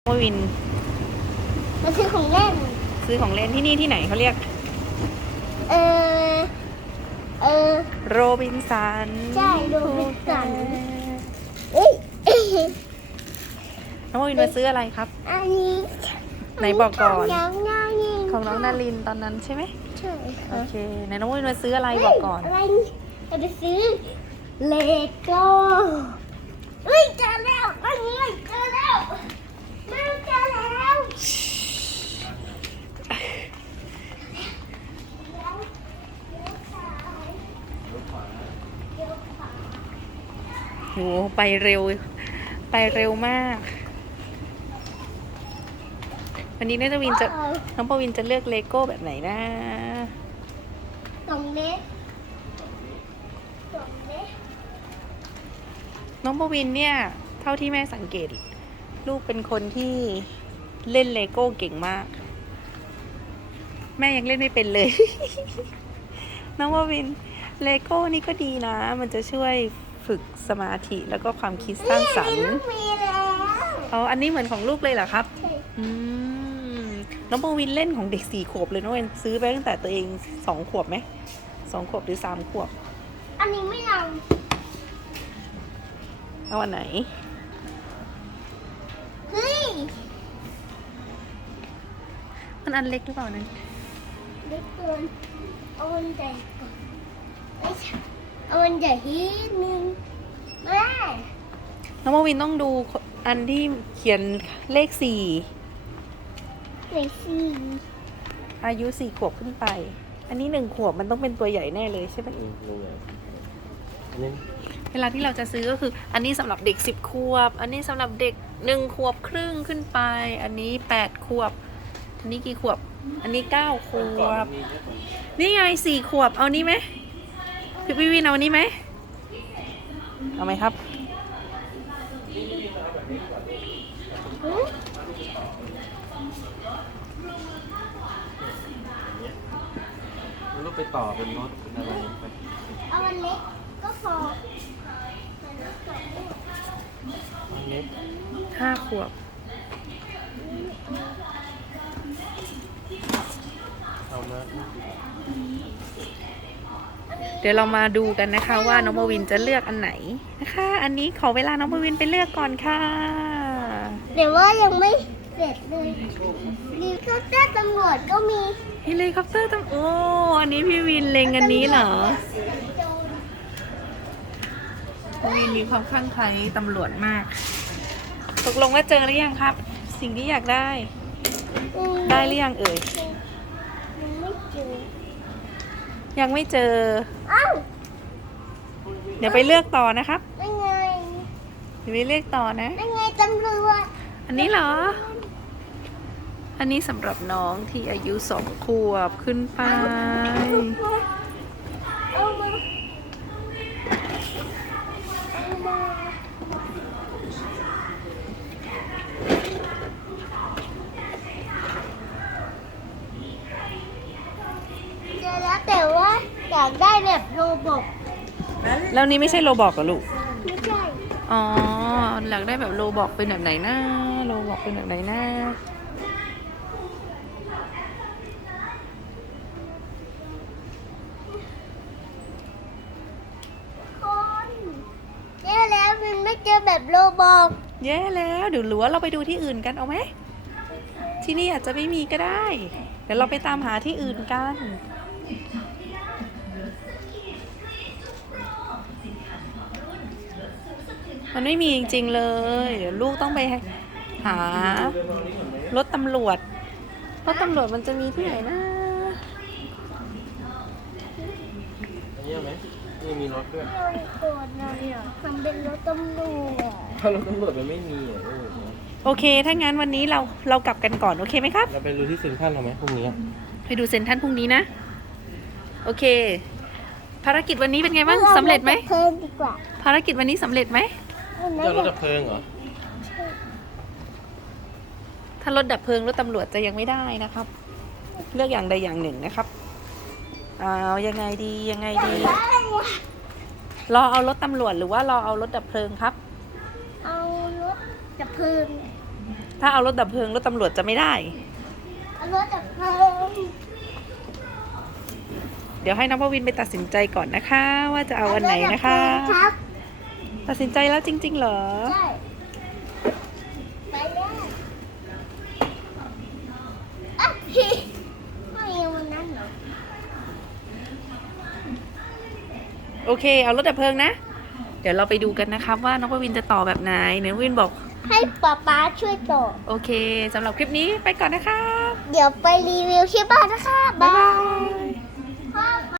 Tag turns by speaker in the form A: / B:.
A: วิน
B: มันคือของเล่น
A: ซื้อของเล่นที่นี่ที่ไหนเขาเรียก
B: เออ
A: โรบินสัน
B: ใช่โรบินสันเอ้ย
A: น้องวินมาซื้ออะไรครับ
B: อันนี้
A: ไหนบอกก่อน
B: ของน้องนาริน
A: ของน้องนารินตอนนั้นใช่ไหม
B: ใช่
A: โอเคไหนน้องวินมาซื้ออะไรบอกก่อน
B: อะไรจะไปซื้อเลโก้เฮ้ยเจอแล้วอันนี้เจอแล้วมาเจอแล้ว
A: โหไปเร็วมากวันนี้น้องปวินจะเลือกเลโก้แบบไหนนะ
B: ของเล็ก
A: น้องปวินเนี่ยเท่าที่แม่สังเกตลูกเป็นคนที่เล่นเลโก้เก่งมากแม่ยังเล่นไม่เป็นเลย น้องปวินเลโก้นี่ก็ดีนะมันจะช่วยฝึกสมาธิแล้วก็ความคิดสร้างสรรค์อันนี้เหมือนของลูกเลยเหรอครับน้องปวินเล่นของเด็ก4 ขวบเลยน้องปวินซื้อไปตั้งแต่ตัวเอง2 ขวบไหม2 ขวบหรือ3 ขวบ
B: อันนี้ไม่เอา
A: อันไหน
B: เฮ้ย
A: มันอันเล็กหรือเปล่านั้น
B: เล็กเกินเอาอันใหญ่ก่อนไม่ใช่เอาอันใหญ่นิดนึงแม่
A: น้องปวินต้องดูอันที่เขียนเลข4
B: เลข4
A: อายุ4 ขวบขึ้นไปอันนี้1 ขวบมันต้องเป็นตัวใหญ่แน่เลยใช่ไหมเวลาที่เราจะซื้อก็คืออันนี้สำหรับเด็ก10 ขวบอันนี้สำหรับเด็ก1 ขวบครึ่งขึ้นไปอันนี้8 ขวบอันนี้กี่ขวบอันนี้9 ขวบนี่ไง4 ขวบเอานี้ไหมพี่วินเอานี้ไหมเอาไหมครับ
C: ลูกไปต่อเป็นรถเป็นอะไรไป
B: เอาอันเล็กก็พอ
C: เล็ก
A: 5 ขวบ
C: เอามา
A: เดี๋ยวเรามาดูกันนะคะว่าน้องปวินจะเลือกอันไหนนะคะอันนี้ขอเวลาน้องปวินไปเลือกก่อนค่ะ
B: เดี๋ยวว่ายังไม่เสร็จเลยเฮลิคอปเตอร์ตำรวจก็มี
A: เฮลิคอปเตอร์โอ้อันนี้พี่วินเล็งอันนี้เหรอพี่วินมีความคลั่งไคล้ตำรวจมากตกลงว่าเจอหรือยังครับสิ่งที่อยากได้ได้หรือยังเอ่ยยังไม่เจอเดี๋ยวไปเลือกต่อนะครับ
B: ไม่ไง
A: เดี๋ยวไปเลือกต่อนะ
B: ไม่ไงตำรวจ
A: อันนี้เหรออันนี้สำหรับน้องที่อายุ2 ขวบขึ้นไป
B: เจอแล้วแต่ว่าอยากได้แบบโรบอก
A: แล้วนี้ไม่ใช่โรบอกเหรอลูก
B: ไม่ใช่
A: อ๋ออยากได้แบบโรบอกเป็นแบบไหนนะโรบอกเป็นแบบไหนนะ
B: แย่แล้วมันไม่เจอแบบโรบอก
A: แย่แล้วเดี๋ยวหรือว่าเราไปดูที่อื่นกันเอาไหมที่นี่อาจจะไม่มีก็ได้เดี๋ยวเราไปตามหาที่อื่นกันมันไม่มีจริงๆเลยเดี๋ยวลูกต้องไปหารถตำรวจมันจะมีที่ไหนนะ
C: อันนี้ไหมนี่มีรถด้วย
B: ทำเป็นรถตำรวจ
C: ถ้ารถตำรวจมันไม่มี
A: โอเคถ้างั้นวันนี้เรากลับกันก่อนโอเคไหมครับ
C: เราไปดูที่เซ็นทรัลเราไหมพรุ่งนี้
A: ไปดูเซ็นทรัลพรุ่งนี้นะโอเคภารกิจวันนี้เป็นไงบ้างสำเร็จไหมภารกิจวันนี้สำเร็จไหม
C: เจอรถดับเพลิงเหรอ
A: ถ้ารถดับเพลิงรถตำรวจจะยังไม่ได้นะครับเลือกอย่างใดอย่างหนึ่งนะครับเอายังไงดีรอเอารถตำรวจหรือว่ารอเอารถดับเพลิงครับ
B: เอารถดับเพลิง
A: ถ้าเอารถดับเพลิงรถตำรวจจะไม่ได้
B: เอารถดับเพลิง
A: เดี๋ยวให้น้องพวินไปตัดสินใจก่อนนะคะ ว่าจะเอาอันไหนนะคะ
B: ครับ
A: ตัดสินใจแล้วจริงๆเหรอ
B: ใช่ไปแล้วอ่ะพี่ไม่เอาวันนั้นเหรอ
A: โอเค เอารถดับเพลิงนะ เดี๋ยวเราไปดูกันนะครับว่าน้องพวินจะต่อแบบไหนเนื้อวินบอก
B: ให้ป๊าช่วยต่อ
A: โอเคสำหรับคลิปนี้ไปก่อนนะครับ
B: เดี๋ยวไปรีวิวที่บ้านนะคะ
A: บ๊าย
B: บา
A: บาย ย